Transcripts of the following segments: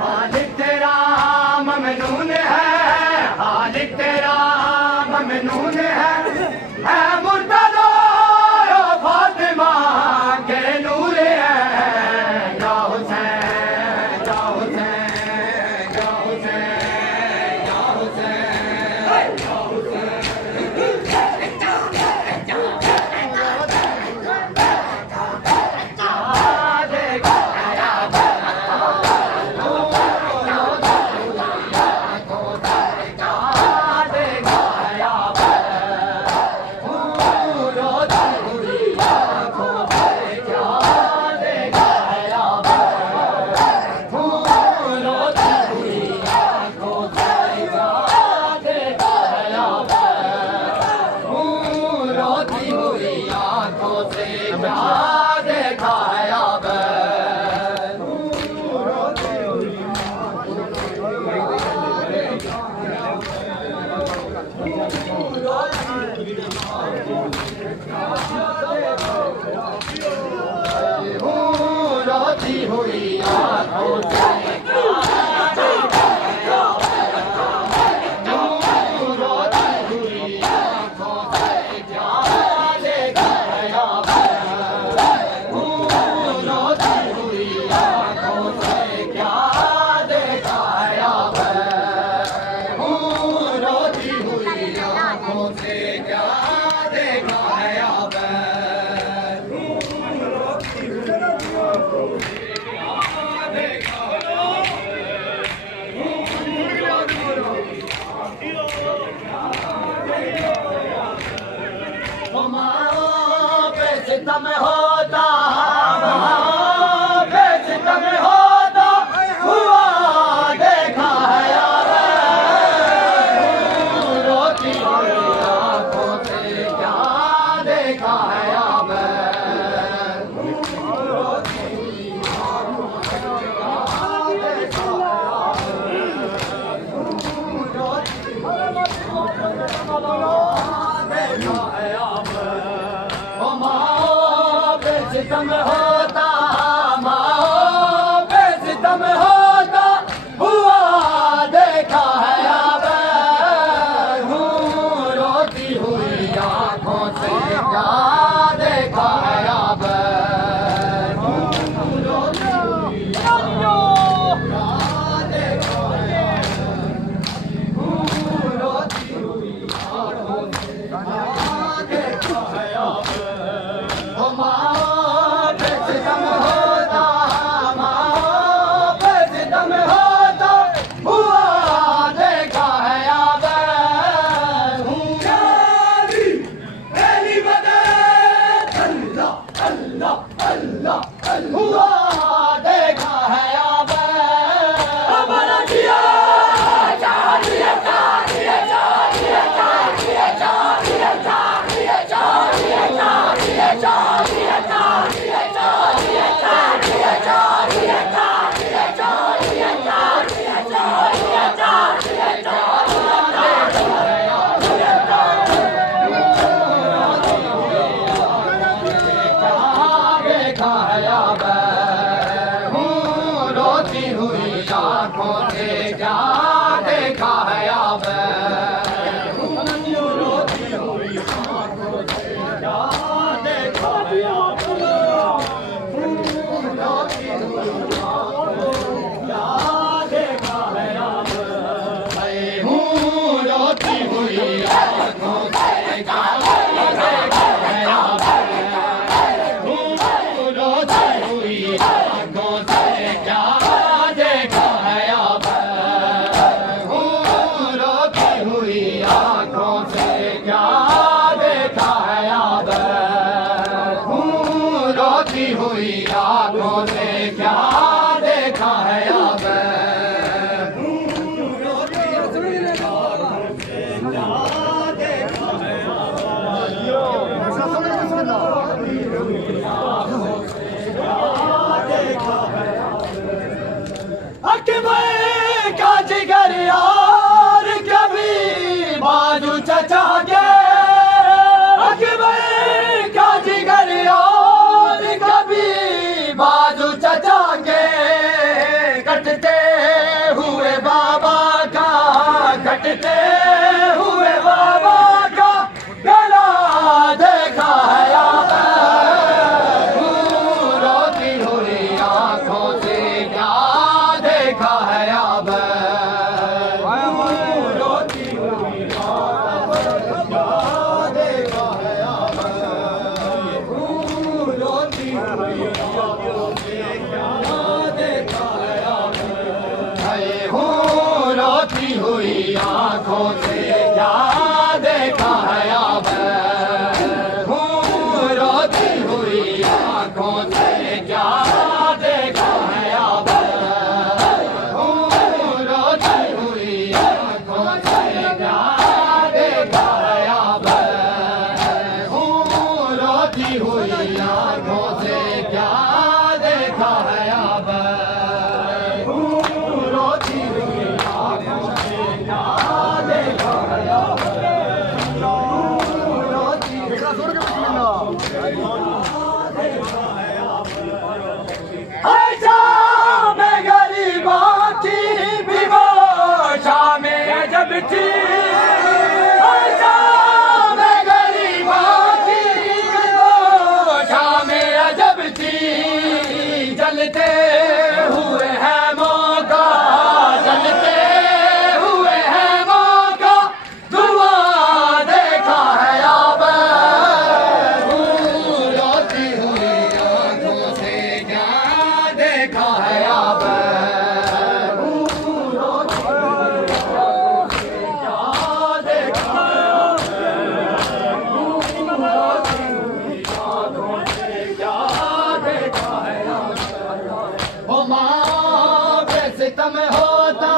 हालिक तेरा ममनून है, हालिक तेरा ममनून है मुर्तज़ा फातिमा के नूर है। या हुसैन या हुसैन या हुसैन या हुसैन या सितम होता सितम होता हुआ देखा है यार, रोती हुई आँखों से क्या देखा है यार, रोती हुई आँखों से क्या देखा है यार। सितम होता माओ पे सितम होता हुआ देखा है अब, रोती हुई आँखों से क्या देखा है अब, रोती हुई आँखों से क्या देखा है अब। रोती हुई आँखों से क्या देखा है अब, रोती हुई आँखों से क्या देखा है अब, रोती हुई आँखों से क्या देखा है अब, रोती हुई आँखों से क्या देखा है अब, रोती हुई आँखों से क्या देखा है अब, रोती हुई आँखों से क्या देखा है अब, रोती हुई आँखों से क्या देखा है अब, रोती हुई आँखों से क्या देखा है अकबर का जिगर यार कभी बाजू चचा के, अकबर का जिगर यार कभी बाजू थी शाम गरीबां की तो शाम अजब थी जलते हुए है मौका जलते हुए है मौका धुआं देखा है अब रोती हुई आंखों से क्या देखा है अब सितम होता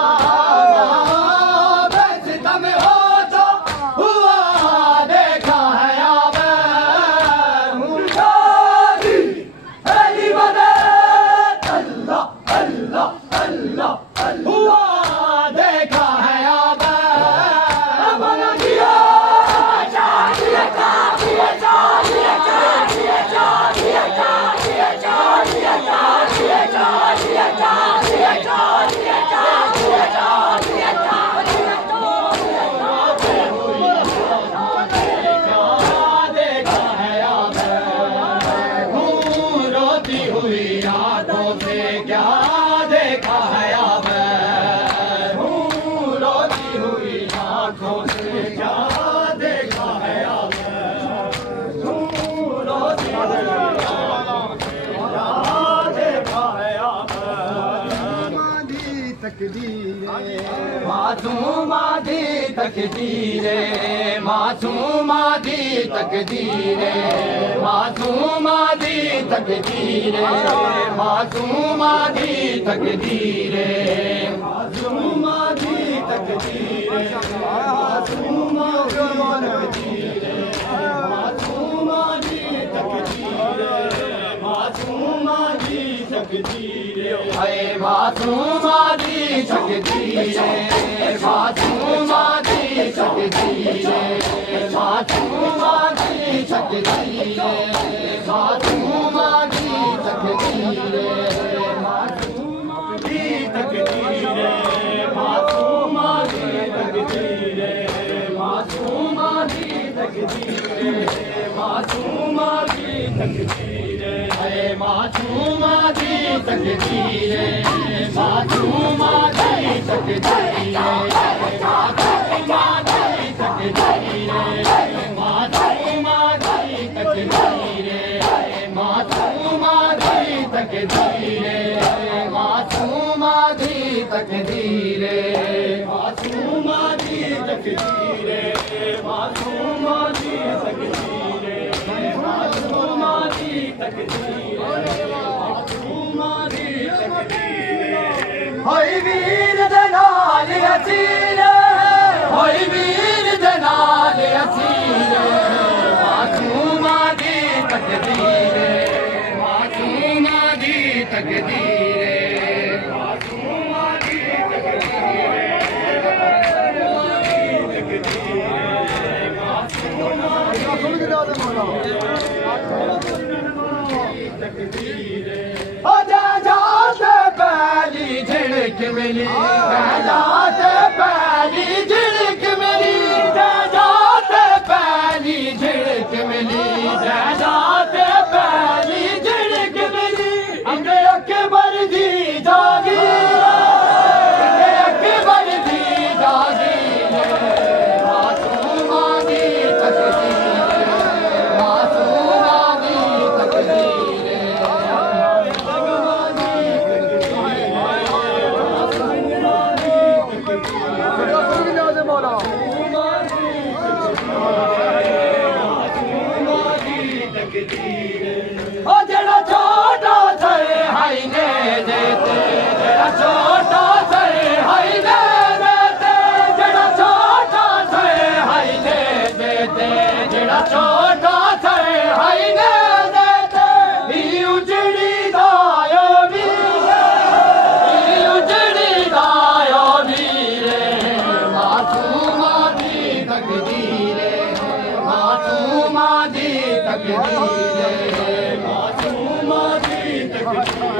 सितम होता हुआ देखा है अब अली मदद अल्लाह अल्लाह अल्लाह हुआ देखा है अब मासूमादी तकदीरे मासूमादी तकदीरे मासूमादी तकदीरे मासूमादी तकदीरे मासूमादी तकदीरे मासूमादी तकदीरे हाय मासूमादी तकदीरे मासूमादी तकदीरे मासूमादी तकदीरे मासूमादी तकदीरे मासूमादी तकदीरे मासूमादी तकदीरे मासूमादी तकदीरे मासूमादी तकदीरे मासूमादी तकदीरे मासूमादी तकदीरे मासूमादी तकदीरे मासूमादी तकदीरे मासूमादी तकदीरे मासूमादी तकदीरे मासूमादी तकदीरे मासूमादी तकदीरे मासूमादी तकदीरे होई वीर दे नाल असीरे होई वीर दे नाल असीरे मासूमादी तकदीरे मासूमादी तकदीरे मासूमादी तकदीरे जाते पहली झिड़क मिली जाते पहली झिड़क मिली जाते पहली झिड़क मिली जाते पहली झिड़क मिली अंगे अकबर दी जागी अंगे अकबर दी जागी मासूमादी तकदीरे मासूमादी तकदीरे ओ जड़ा छोटा सर हाई ने देते जड़ा छोटा सर हाई ने देते जड़ा छोटा सर हाई ने देते जड़ा छोटा सर हाई ने देते भी उजड़ी दायो वीरे उजड़ी दायो वीरे मासूमादी तकदीरे मासूमादी तकदीरे मासूमादी तकदीरे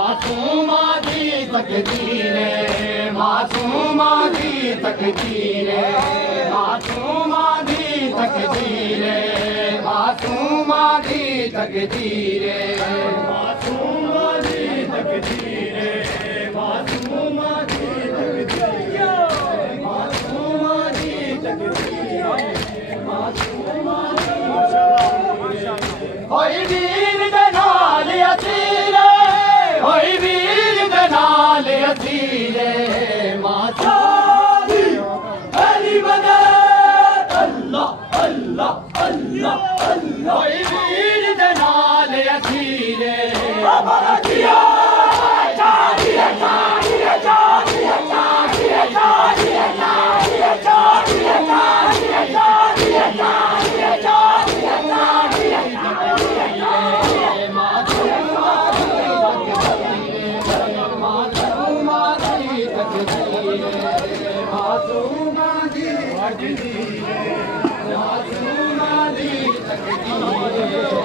मासूमा दी तकदीरे मासूमा दी तकदीरे मासूमा दी तकदीरे मासूमा दी तकदीरे मासूमा दी तकदीरे मासूमा दी तकदीरे मासूमा होई वीर दे नाल असीरे होई वीर दे नाल असीरे मासूमा दी तकदीरे